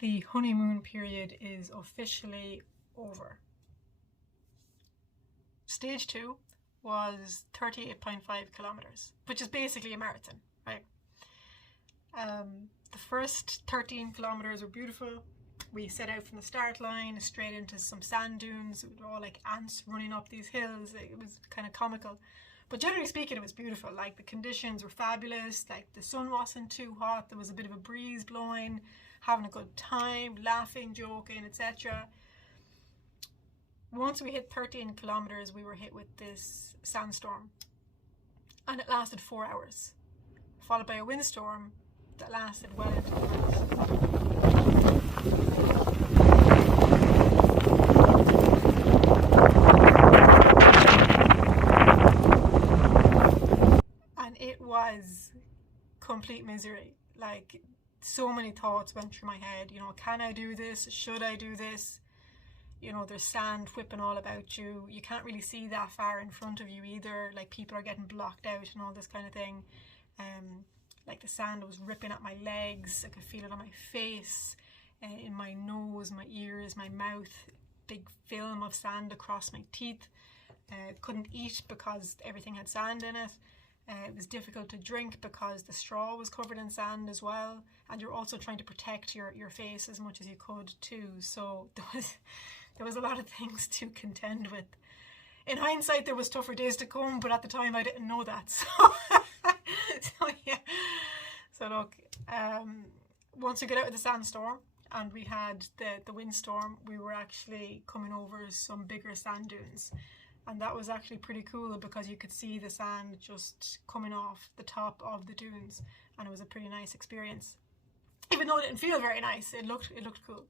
the honeymoon period is officially over. Stage 2 was 38.5 kilometers, which is basically a marathon, right? The first 13 kilometers were beautiful. We set out from the start line straight into some sand dunes. It were all like ants running up these hills. It was kind of comical. But generally speaking, it was beautiful. Like, the conditions were fabulous. Like, the sun wasn't too hot. There was a bit of a breeze blowing, having a good time, laughing, joking, etc. Once we hit 13 kilometers, we were hit with this sandstorm. And it lasted 4 hours, followed by a windstorm that lasted well into the night. And it was complete misery. Like, so many thoughts went through my head. You know, can I do this? Should I do this? You know, there's sand whipping all about you. You can't really see that far in front of you either. Like, people are getting blocked out and all this kind of thing. Like, the sand was ripping at my legs. I could feel it on my face, in my nose, my ears, my mouth. Big film of sand across my teeth. Couldn't eat because everything had sand in it. It was difficult to drink because the straw was covered in sand as well. And you're also trying to protect your face as much as you could too. So there was a lot of things to contend with. In hindsight, there was tougher days to come, but at the time I didn't know that. So yeah. So look, once we got out of the sandstorm and we had the windstorm, we were actually coming over some bigger sand dunes. And that was actually pretty cool because you could see the sand just coming off the top of the dunes, and it was a pretty nice experience. Even though it didn't feel very nice, it looked cool.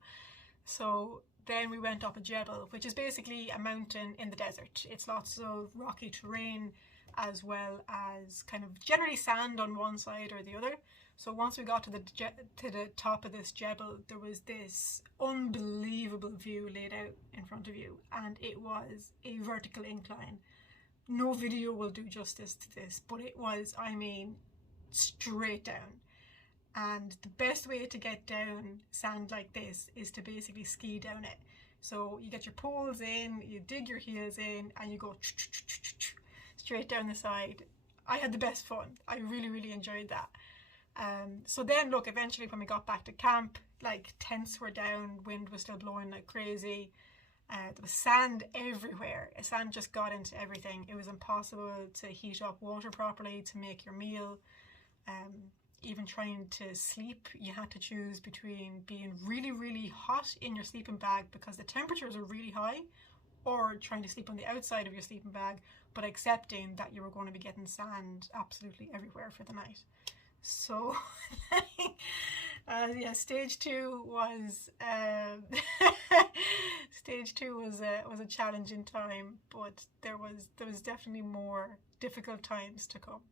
So then we went up a Jebel, which is basically a mountain in the desert. It's lots of rocky terrain, as well as kind of generally sand on one side or the other. So once we got to the top of this Jebel, there was this unbelievable view laid out in front of you, and it was a vertical incline. No video will do justice to this, but it was, I mean, straight down. And the best way to get down sand like this is to basically ski down it. So you get your poles in, you dig your heels in, and you go straight down the side. I had the best fun. I really, really enjoyed that. So then, look, eventually when we got back to camp, like, tents were down, wind was still blowing like crazy. There was sand everywhere. Sand just got into everything. It was impossible to heat up water properly, to make your meal. Even trying to sleep, you had to choose between being really, really hot in your sleeping bag because the temperatures are really high, or trying to sleep on the outside of your sleeping bag, but accepting that you were going to be getting sand absolutely everywhere for the night. So yeah, stage 2 was stage 2 was a challenging time, but there was definitely more difficult times to come.